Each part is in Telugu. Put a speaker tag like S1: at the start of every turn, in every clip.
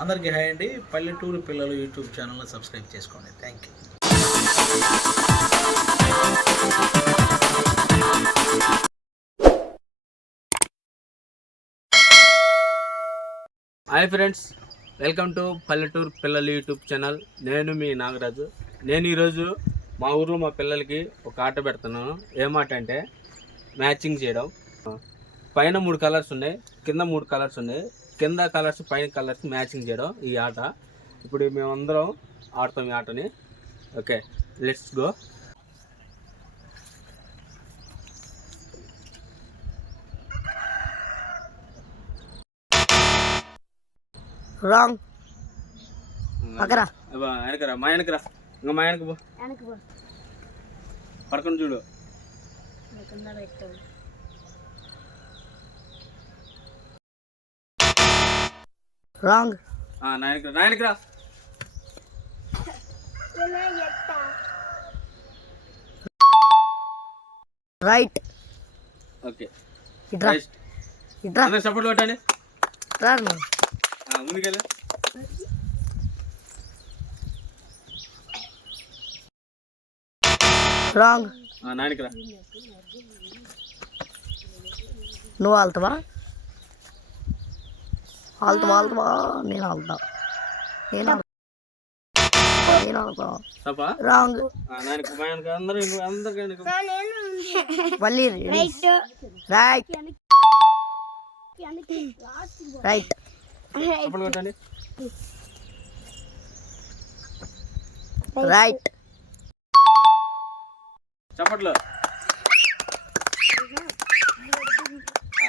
S1: అందరికీ హాయ్ అండి. పల్లెటూరు పిల్లలు యూట్యూబ్ ఛానల్ని సబ్స్క్రైబ్ చేసుకోండి. Thank you
S2: hi friends welcome to పల్లెటూరు పిల్లలు యూట్యూబ్ ఛానల్. నేను మీ నాగరాజు. నేను ఈరోజు మా ఊర్లో మా పిల్లలకి ఒక ఆట పెడుతున్నాను. ఏమాట అంటే మ్యాచింగ్ చేయడం. పైన మూడు కలర్స్ ఉన్నాయి కింద మూడు కలర్స్ ఉన్నాయి. కింద కలర్స్ పైన కలర్స్ మ్యాచింగ్ చేయడం ఈ ఆట. ఇప్పుడు మేమందరం ఆడతాం ఈ ఆటని. ఓకే లెట్స్ గో
S3: రాంగ్ పక్కరా.
S2: వెనకరా మా వెనకరా. ఇంకా మా వెనక పో.
S3: వెనక్కి పో.
S2: పడుకొని చూడు.
S3: రాంగ్.
S2: ఆ, నా వెనకరా నా వెనకరా
S3: రైట్.
S2: ఓకే.
S3: ఇట్రా ఇట్రా
S2: అందరు సపోర్ట్ కొట్టండి. ఆ, ముందుకెళ్ళు
S3: రాంగ్.
S2: ఆ, నా వెనకరా
S3: నువ్వు వెళ్తావా వెళ్తావా వెళ్తావా నేను
S2: తప్పా?
S3: రాంగ్. మళ్ళీ రైట్ రైట్ రైట్ రైట్
S2: చప్పట్లు ఆ,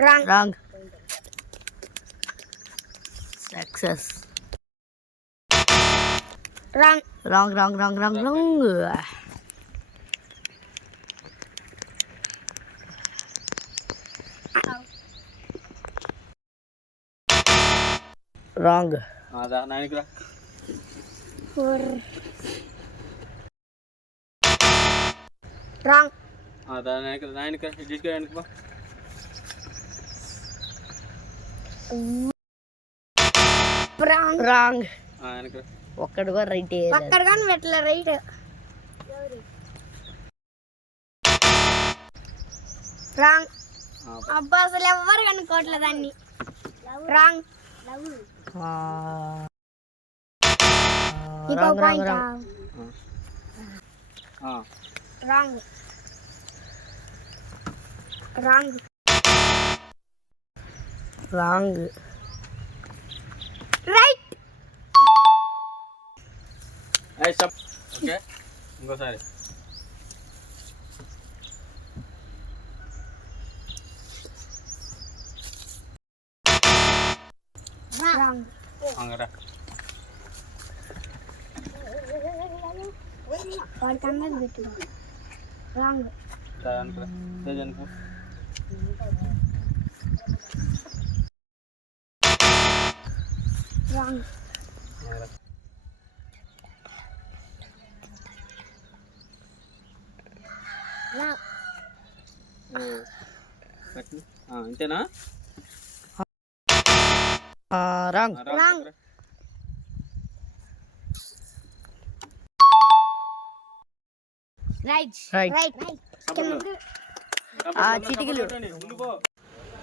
S3: wrong success wrong wrong wrong wrong wrong wrong wrong
S2: ఆ, దా, నా వెనకరా
S3: రాంగ్
S2: ఆ, దా, నా వెనక నా వెనక తీసుకెళ్ళి వెనక పో.
S3: రాంగ్ రాంగ్ ఒక్కడు కూడా రైట్
S4: అక్కడ కానీ పెట్టలే రైట్ రాంగ్ అబ్బా అసలు ఎవ్వరు కనుక్కోవట్లేదు దాన్ని. Wrong
S3: wrong wrong wrong.
S4: Right
S2: okay ఇంకోసారి.
S4: రాంగ్ రాంగ్
S2: కట్టు. ఆ, అంతేనా?
S3: రాంగ్.
S4: రాంగ్. రైట్
S3: రైట్ చిటికెలు.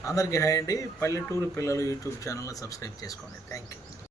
S1: అందరికీ హాయ్ అండి. పల్లెటూరు పిల్లలు యూట్యూబ్ ఛానల్ని సబ్స్క్రైబ్ చేసుకోండి. Thank you